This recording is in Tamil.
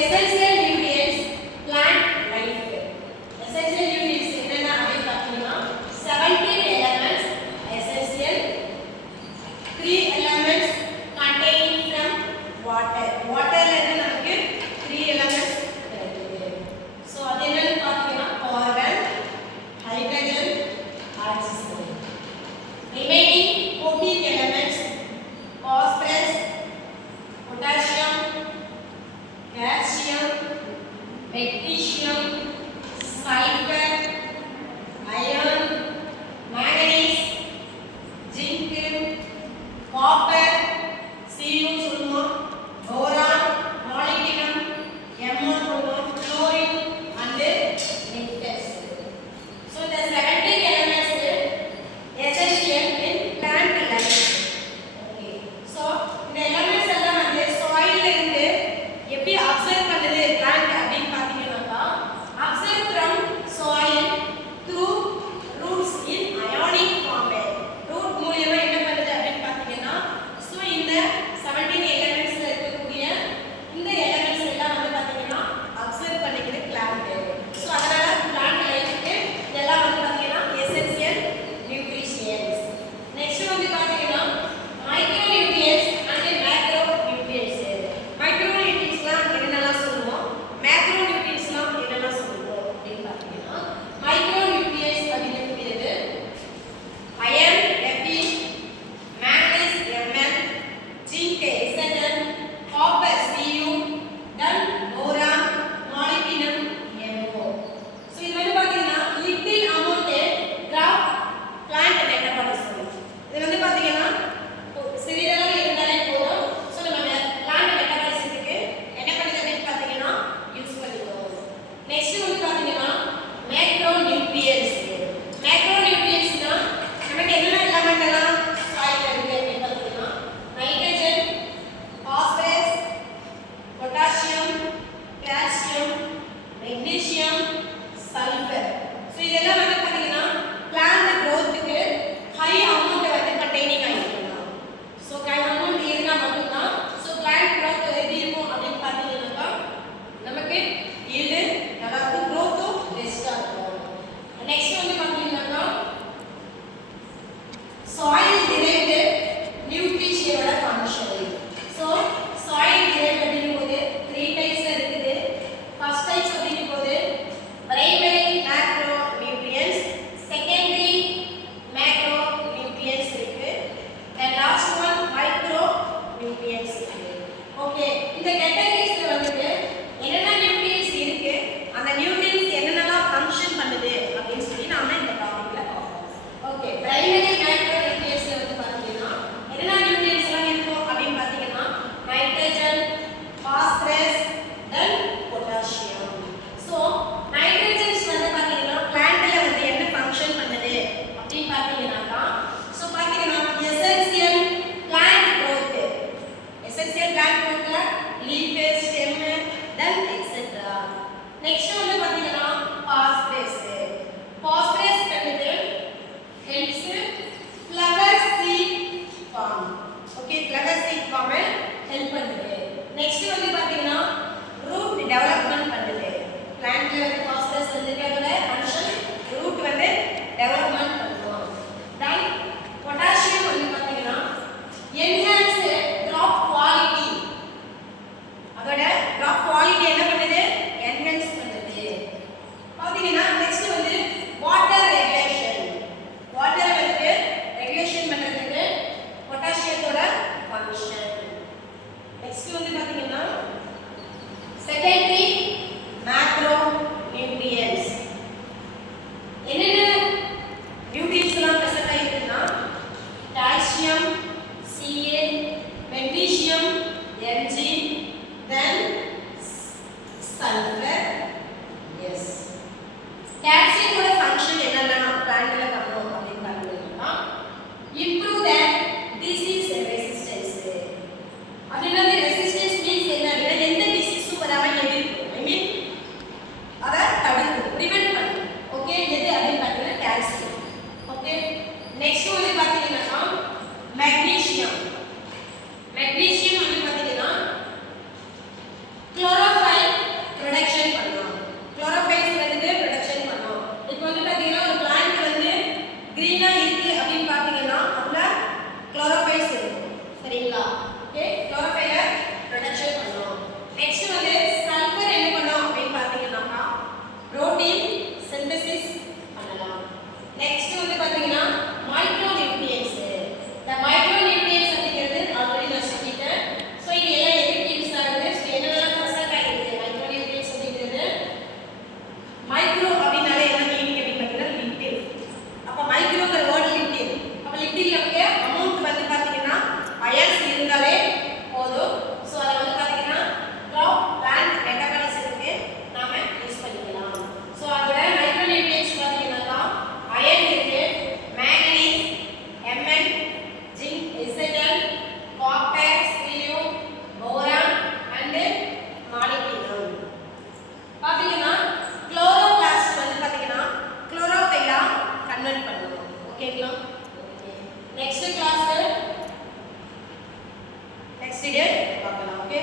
essential nutrients plant life. Essential nutrients என்னன்னா அப்படி பார்த்தீங்கன்னா 17 elements essential, 3 elements containing from water. Waterல இருந்து நமக்கு 3 elements கிடைக்குது. So அது என்னன்னு பார்த்தீங்கன்னா carbon, hydrogen, oxygen. Remaining 14 elements phosphorus, potassium, calcium, magnesium, sulfur, iron, manganese, zinc, copper, Cu சொல்லுவோம், boron, molybdenum, M1 சொல்லுவோம், chlorine and nickel. So the 17 elements essential in plant life. Okay. So இந்த elements எல்லாம் வந்து soil ல இருந்து எப்படி absorb பண்ணுது plant அப்படினு பாத்தீங்கன்னா absorb from soil through roots in ionic format. root மூலமா என்ன பண்ணுது அப்படினு பாத்தீங்கன்னா so இந்த 17 elements ல இருக்கக்கூடிய இந்த elements எல்லாம் வந்து பாத்தீங்கன்னா absorb பண்ணிக்குது plant. So அதனால plant life க்கு இதெல்லாம் வந்து பாத்தீங்கன்னா essential nutrients. Next வந்து பாத்தீங்கன்னா micronutrients and macronutrients. Micronutrientsலாம் என்னென்னலாம் சொல்லுவோம், macronutrientsலாம் என்னென்னலாம் சொல்லுவோம் அப்படின்னு பாத்தீங்கன்னா micronutrients அப்படிங்கிறது iron, Fe, manganese, Mn, zinc, Zn, copper, Cu, then boron, molybdenum, Mo. So இது வந்து பாத்தீங்கன்னா little amount graph plant metabolism. இது வந்து பாத்தீங்கன்னா சிறிதளவு இருந்தாலே போதும். சோ நம்ம plant metabolismக்கு என்ன பண்ணுது அப்படின்னு பாத்தீங்கன்னா யூஸ் பண்ணிக்குவோம். நெக்ஸ்ட் வந்து பாத்தீங்கன்னா macronutrients. Macronutrientsனா நமக்கு என்னென்ன எலிமெண்ட் எல்லாம் சாயில்ல இருக்கு அப்படின்னு பாத்தீங்கன்னா nitrogen, phosphorus, potassium, calcium, magnesium, sulfur. So இதெல்லாம் வந்து பாத்தீங்கன்னா plant growthக்கு high amount வந்து containing ஆயிருக்கும். So high amount இருந்தா மட்டும் தான் so plant growth எப்படி இருக்கும் அப்படின்னு பாத்தீங்கன்னா நமக்கு yield நல்லா இருக்கும், growth பெஸ்டா இருக்கும். நெக்ஸ்ட் வந்து பாத்தீங்கன்னா soil derived nutrition ஓட function. So soil derived அப்படிங்கும்போது 3 types இருக்குது. First types அப்படிங்கும்போது primary macronutrients, secondary macronutrients இருக்கு, and last one micronutrients இருக்கு. ஓகே, இந்த கேட்டகரிஸ்ல வந்துட்டு என்னென்ன நியூட்ரியன்ட்ஸ் இருக்கு, அந்த நியூட்ரியன்ட்ஸ் என்னென்னலாம் ஃபங்க்ஷன் பண்ணுது அப்படின்னு சொல்லி நாம இந்த டாபிக்ல பார்ப்போம். ஓகே, பிரைமரி மேக்ரோநியூட்ரியன்ட்ஸ்ல வந்து பாத்தீங்கன்னா என்னென்ன நியூட்ரியன்ட்ஸ் எல்லாம் இருக்கும் அப்படின்னு பாத்தீங்கன்னா நைட்ரஜன், பாஸ்பரஸ், தென் பொட்டாசியம். சோ நைட்ரஜன்ஸ் வந்து பாத்தீங்கன்னா பிளான்ட்ல வந்து என்ன ஃபங்க்ஷன் பண்ணுது அப்படின்னு பாத்தீங்கன்னா சோ பாத்தீங்கன்னா essential plant growth. Essential plant growthல லீஃப், கேட்கலாம். Okay next class next day பார்க்கலாம். ஓகே.